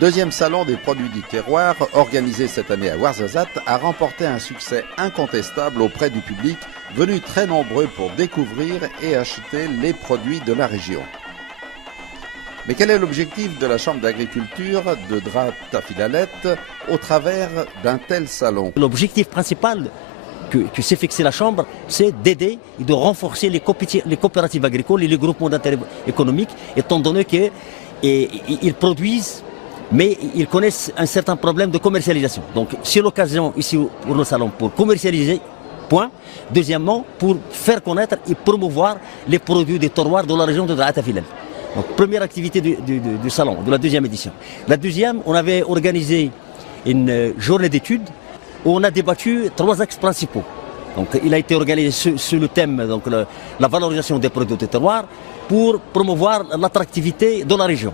deuxième salon des produits du terroir, organisé cette année à Ouarzazate, a remporté un succès incontestable auprès du public, venu très nombreux pour découvrir et acheter les produits de la région. Mais quel est l'objectif de la Chambre d'agriculture de Drat Tafilalet au travers d'un tel salon? L'objectif principal que s'est fixé la Chambre, c'est d'aider et de renforcer les coopératives agricoles et les groupements d'intérêt économique, étant donné qu'ils produisent, mais ils connaissent un certain problème de commercialisation. Donc c'est l'occasion ici pour le salon pour commercialiser, point. Deuxièmement, pour faire connaître et promouvoir les produits des terroirs de la région de Drat Tafilalet. Donc, première activité du salon, de la deuxième édition. La deuxième, on avait organisé une journée d'études où on a débattu 3 axes principaux. Donc, il a été organisé sur le thème donc, la valorisation des produits de terroir pour promouvoir l'attractivité de la région.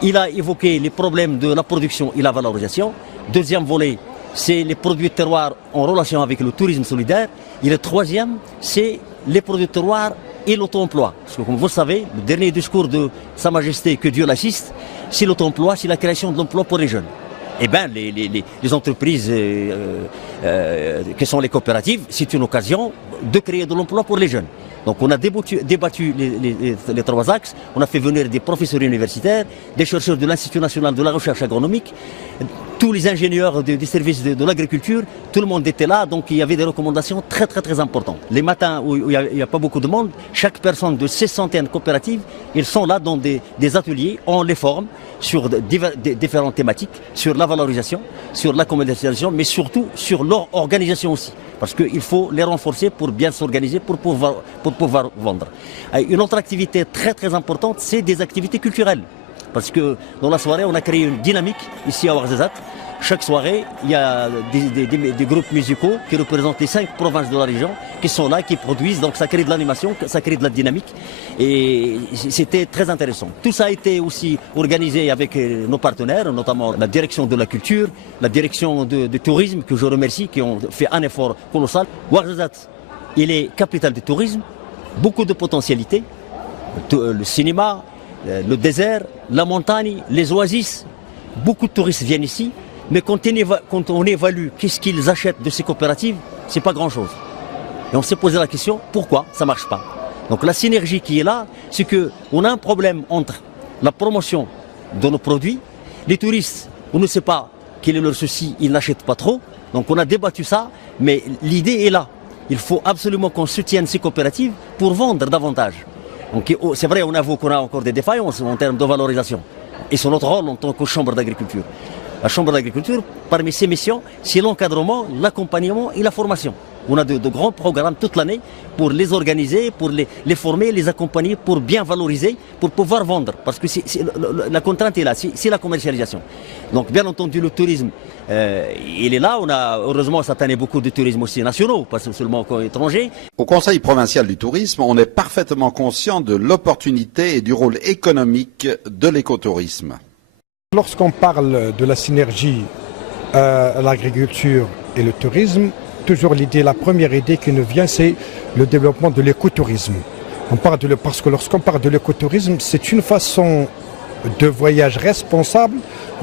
Il a évoqué les problèmes de la production et la valorisation. Deuxième volet, c'est les produits de terroir en relation avec le tourisme solidaire. Et le troisième, c'est les produits de terroir et l'auto-emploi. Parce que comme vous le savez, le dernier discours de Sa Majesté, que Dieu l'assiste, c'est l'auto-emploi, c'est la création de l'emploi pour les jeunes. Eh bien, les entreprises qui sont les coopératives, c'est une occasion de créer de l'emploi pour les jeunes. Donc on a débattu les 3 axes, on a fait venir des professeurs universitaires, des chercheurs de l'Institut national de la recherche agronomique, tous les ingénieurs des services de l'agriculture, tout le monde était là, donc il y avait des recommandations très importantes. Les matins où il n'y a pas beaucoup de monde, chaque personne de ces centaines de coopératives, ils sont là dans des ateliers, on les forme sur différentes thématiques, sur la valorisation, sur la commercialisation, mais surtout sur leur organisation aussi. Parce qu'il faut les renforcer pour bien s'organiser, pour pouvoir vendre. Une autre activité très importante, c'est des activités culturelles. Parce que dans la soirée, on a créé une dynamique ici à Ouarzazate. Chaque soirée, il y a des groupes musicaux qui représentent les 5 provinces de la région, qui sont là, qui produisent. Donc ça crée de l'animation, ça crée de la dynamique. Et c'était très intéressant. Tout ça a été aussi organisé avec nos partenaires, notamment la direction de la culture, la direction du tourisme, que je remercie, qui ont fait un effort colossal. Ouarzazate, il est capitale du tourisme, beaucoup de potentialités. Le cinéma, le désert, la montagne, les oasis. Beaucoup de touristes viennent ici. Mais quand on évalue qu'est-ce qu'ils achètent de ces coopératives, c'est pas grand-chose. Et on s'est posé la question, pourquoi ça ne marche pas? Donc la synergie qui est là, c'est qu'on a un problème entre la promotion de nos produits, les touristes, on ne sait pas quel est leur souci, ils n'achètent pas trop. Donc on a débattu ça, mais l'idée est là. Il faut absolument qu'on soutienne ces coopératives pour vendre davantage. Donc c'est vrai, on avoue qu'on a encore des défaillances en termes de valorisation. Et c'est notre rôle en tant que chambre d'agriculture. La Chambre d'agriculture, parmi ses missions, c'est l'encadrement, l'accompagnement et la formation. On a de grands programmes toute l'année pour les organiser, pour les former, les accompagner, pour bien valoriser, pour pouvoir vendre. Parce que la contrainte est là, c'est la commercialisation. Donc bien entendu, le tourisme, il est là. On a heureusement cette année beaucoup de tourisme aussi nationaux, pas seulement étrangers. Au Conseil provincial du tourisme, on est parfaitement conscient de l'opportunité et du rôle économique de l'écotourisme. Lorsqu'on parle de la synergie l'agriculture et le tourisme, toujours la première idée qui nous vient, c'est le développement de l'écotourisme. Parce que lorsqu'on parle de l'écotourisme, c'est une façon de voyage responsable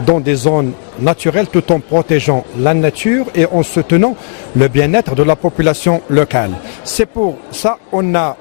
dans des zones naturelles tout en protégeant la nature et en soutenant le bien-être de la population locale. C'est pour ça qu'on a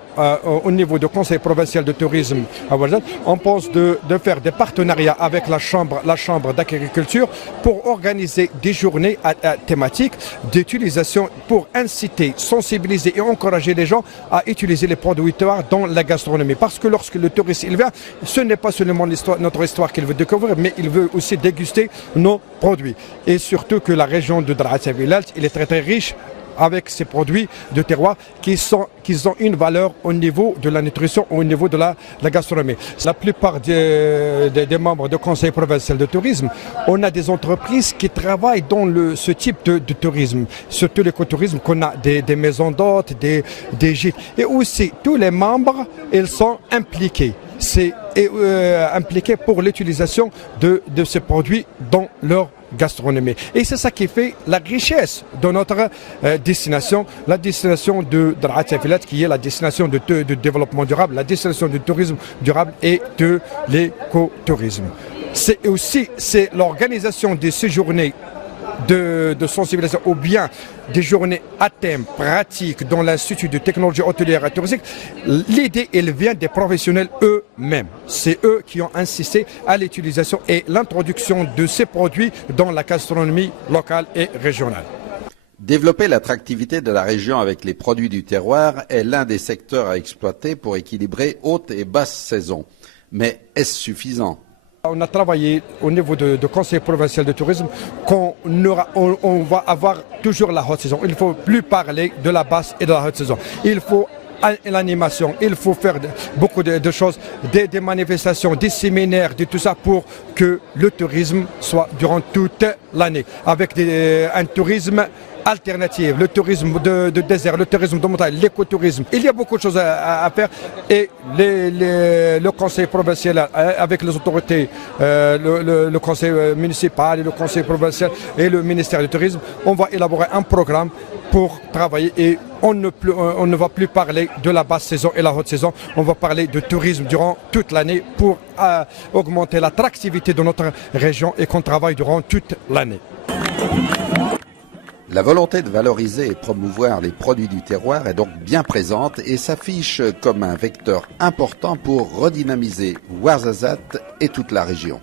au niveau du Conseil provincial de tourisme à Ouarzazate, on pense de faire des partenariats avec la chambre d'agriculture pour organiser des journées thématiques d'utilisation pour inciter, sensibiliser et encourager les gens à utiliser les produits terroirs dans la gastronomie. Parce que lorsque le touriste il vient, ce n'est pas seulement notre histoire qu'il veut découvrir, mais il veut aussi déguster nos produits. Et surtout que la région de Drat Tafilalet, il est très riche avec ces produits de terroir qui ont une valeur au niveau de la nutrition, au niveau de la gastronomie. La plupart des membres du Conseil provincial de tourisme, on a des entreprises qui travaillent dans ce type de tourisme, surtout l'écotourisme, qu'on a des maisons d'hôtes, des gîtes. Et aussi, tous les membres, ils sont impliqués. Impliqués pour l'utilisation de ces produits dans leur gastronomie. Et c'est ça qui fait la richesse de notre destination, la destination de Drat Tafilalet, qui est la destination de développement durable, la destination du tourisme durable et de l'écotourisme. c'est l'organisation de ces journées de sensibilisation ou bien des journées à thème pratique dans l'Institut de technologie hôtelière et touristique. L'idée, elle vient des professionnels eux-mêmes. C'est eux qui ont insisté à l'utilisation et l'introduction de ces produits dans la gastronomie locale et régionale. Développer l'attractivité de la région avec les produits du terroir est l'un des secteurs à exploiter pour équilibrer haute et basse saison. Mais est-ce suffisant ? On a travaillé au niveau de conseil provincial de tourisme qu'on on va avoir toujours la haute saison. Il ne faut plus parler de la basse et de la haute saison. Il faut l'animation, il faut faire beaucoup de choses, des manifestations, des séminaires, de tout ça pour que le tourisme soit durant toute l'année. Avec un tourisme alternative, le tourisme de désert, le tourisme de montagne, l'écotourisme. Il y a beaucoup de choses à faire et le conseil provincial avec les autorités, le conseil municipal, le conseil provincial et le ministère du tourisme, on va élaborer un programme pour travailler et on ne va plus parler de la basse saison et la haute saison, on va parler de tourisme durant toute l'année pour augmenter l'attractivité de notre région et qu'on travaille durant toute l'année. La volonté de valoriser et promouvoir les produits du terroir est donc bien présente et s'affiche comme un vecteur important pour redynamiser Ouarzazate et toute la région.